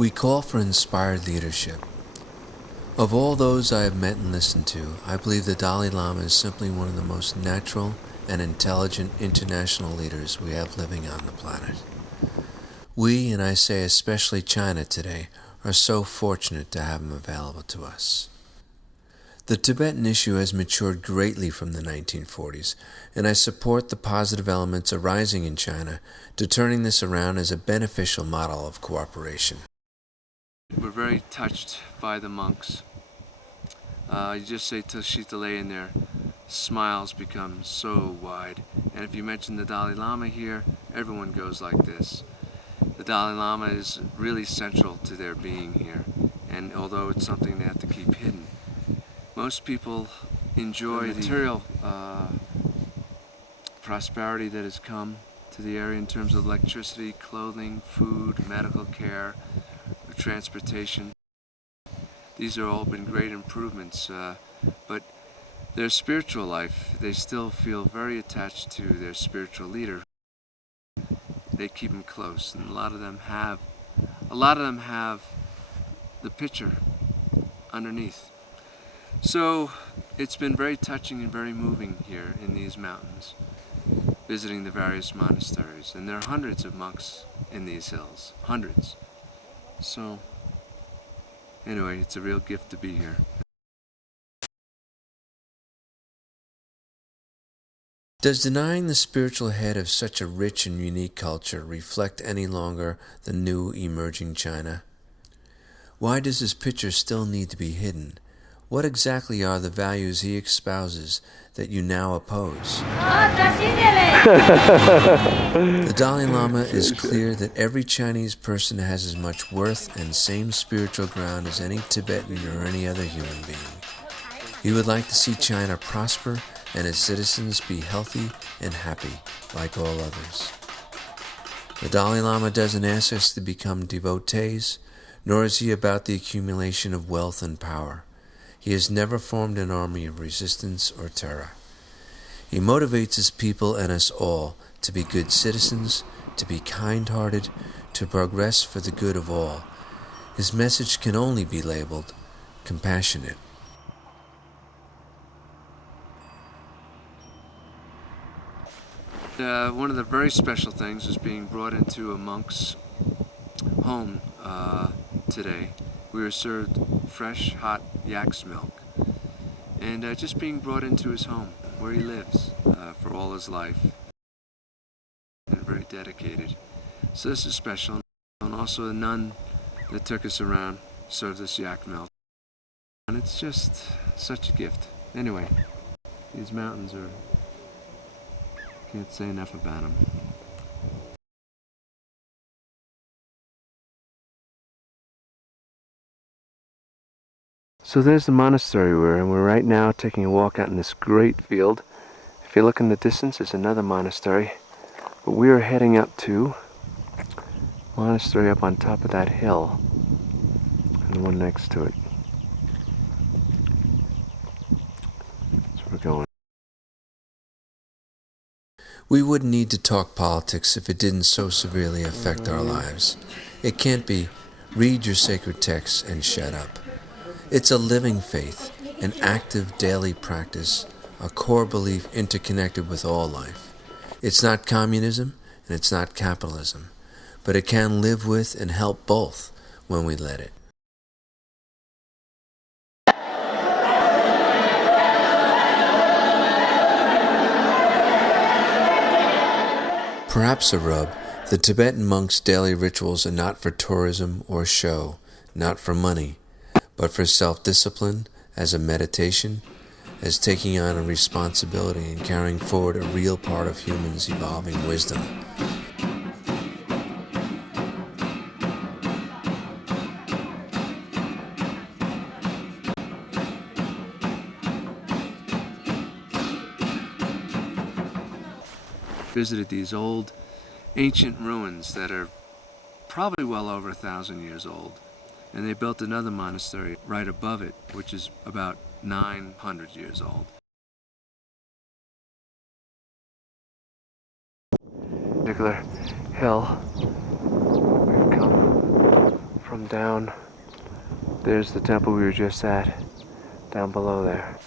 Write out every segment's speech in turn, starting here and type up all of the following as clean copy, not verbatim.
We call for inspired leadership. Of all those I have met and listened to, I believe the Dalai Lama is simply one of the most natural and intelligent international leaders we have living on the planet. We, and I say especially China today, are so fortunate to have him available to us. The Tibetan issue has matured greatly from the 1940s, and I support the positive elements arising in China to turning this around as a beneficial model of cooperation. We're very touched by the monks. You just say Tashitale and their smiles become so wide. And if you mention the Dalai Lama here, everyone goes like this. The Dalai Lama is really central to their being here, and although it's something they have to keep hidden, most people enjoy the material prosperity that has come to the area in terms of electricity, clothing, food, medical care, transportation. These have all been great improvements, but their spiritual life, they still feel very attached to their spiritual leader. They keep him close, and a lot of them have the picture underneath. So it's been very touching and very moving here in these mountains, visiting the various monasteries, and there are hundreds of monks in these hills, hundreds. So anyway, it's a real gift to be here. Does denying the spiritual head of such a rich and unique culture reflect any longer the new emerging China? Why does his picture still need to be hidden? What exactly are the values he espouses that you now oppose? The Dalai Lama is clear that every Chinese person has as much worth and same spiritual ground as any Tibetan or any other human being. He would like to see China prosper and its citizens be healthy and happy like all others. The Dalai Lama doesn't ask us to become devotees, nor is he about the accumulation of wealth and power. He has never formed an army of resistance or terror. He motivates his people and us all to be good citizens, to be kind-hearted, to progress for the good of all. His message can only be labeled compassionate. One of the very special things is being brought into a monk's home today. We were served fresh, hot yak's milk, and just being brought into his home, where he lives for all his life, and very dedicated. So this is special, and also a nun that took us around served us yak milk, and it's just such a gift. Anyway, these mountains are, can't say enough about them. So there's the monastery we're in. We're right now taking a walk out in this great field. If you look in the distance, there's another monastery. But we are heading up to a monastery up on top of that hill, and the one next to it. That's where we're going. We wouldn't need to talk politics if it didn't so severely affect our lives. It can't be, read your sacred texts and shut up. It's a living faith, an active daily practice, a core belief interconnected with all life. It's not communism and it's not capitalism, but it can live with and help both when we let it. Perhaps a rub, the Tibetan monks' daily rituals are not for tourism or show, not for money, but for self-discipline, as a meditation, as taking on a responsibility and carrying forward a real part of humans' evolving wisdom. Visited these old, ancient ruins that are probably well over 1,000 years old. And they built another monastery right above it, which is about 900 years old. Particular hill we've come from down. There's the temple we were just at, down below there.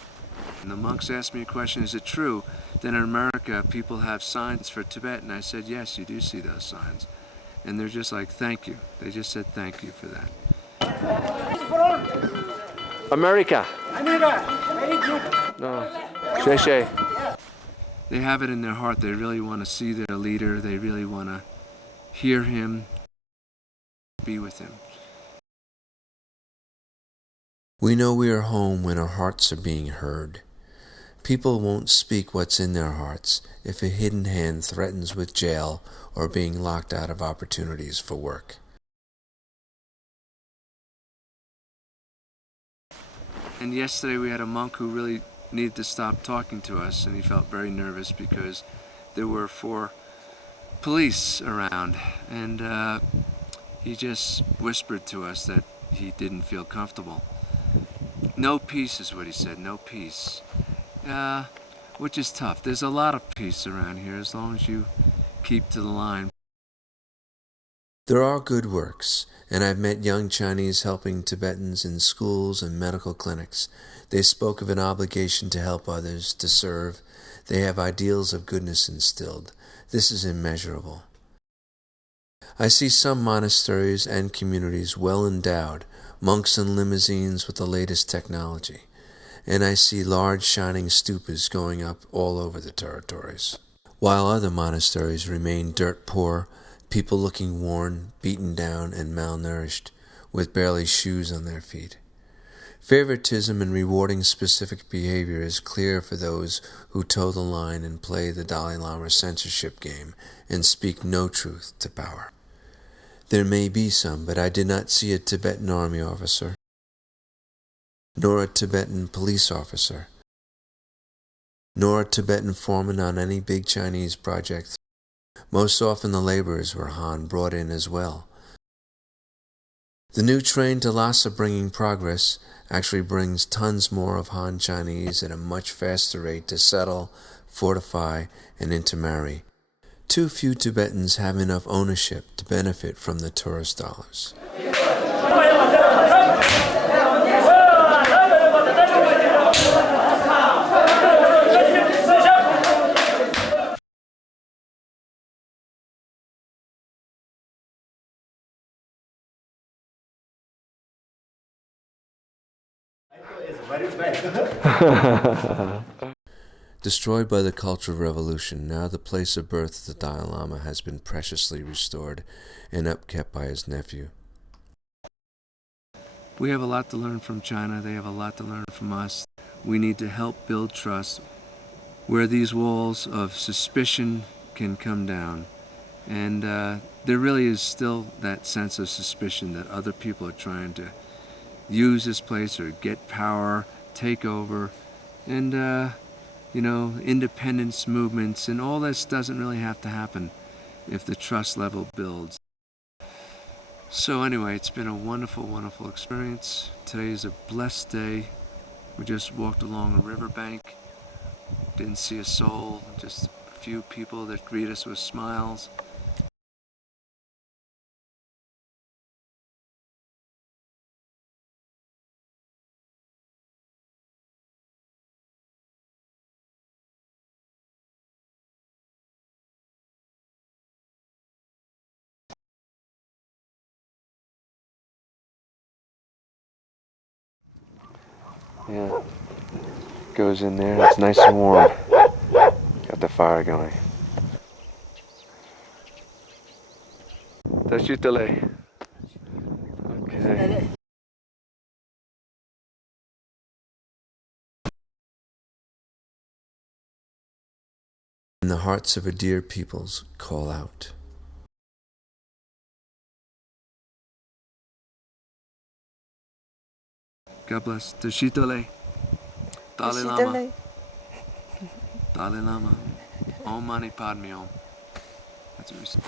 And the monks asked me a question, is it true that in America people have signs for Tibet? And I said, yes, you do see those signs. And they're just like, thank you. They just said thank you for that. America. Very good. No. Sheshe. They have it in their heart. They really want to see their leader. They really want to hear him, be with him. We know we are home when our hearts are being heard. People won't speak what's in their hearts if a hidden hand threatens with jail or being locked out of opportunities for work. And yesterday we had a monk who really needed to stop talking to us, and he felt very nervous because there were 4 police around, and he just whispered to us that he didn't feel comfortable. No peace is what he said, no peace. Which is tough. There's a lot of peace around here as long as you keep to the line. There are good works, and I've met young Chinese helping Tibetans in schools and medical clinics. They spoke of an obligation to help others, to serve. They have ideals of goodness instilled. This is immeasurable. I see some monasteries and communities well endowed, monks in limousines with the latest technology. And I see large shining stupas going up all over the territories, while other monasteries remain dirt poor, people looking worn, beaten down, and malnourished, with barely shoes on their feet. Favoritism in rewarding specific behavior is clear for those who toe the line and play the Dalai Lama censorship game and speak no truth to power. There may be some, but I did not see a Tibetan army officer, nor a Tibetan police officer, nor a Tibetan foreman on any big Chinese project. Most often the laborers were Han brought in as well. The new train to Lhasa bringing progress actually brings tons more of Han Chinese at a much faster rate to settle, fortify, and intermarry. Too few Tibetans have enough ownership to benefit from the tourist dollars. Destroyed by the Cultural Revolution, now the place of birth of the Dalai Lama has been preciously restored and upkept by his nephew. We have a lot to learn from China. They have a lot to learn from us. We need to help build trust where these walls of suspicion can come down. And there really is still that sense of suspicion that other people are trying to use this place or get power, take over, and independence movements, and all this doesn't really have to happen if the trust level builds. So anyway, it's been a wonderful, wonderful experience. Today is a blessed day. We just walked along a riverbank, didn't see a soul, just a few people that greet us with smiles. Yeah, goes in there, it's nice and warm. Got the fire going. Tashitale. Okay. And the hearts of a dear peoples call out. God bless. Tashitale. Dalai Lama. Dalai Lama. Om Mani Padme Om. That's what we say.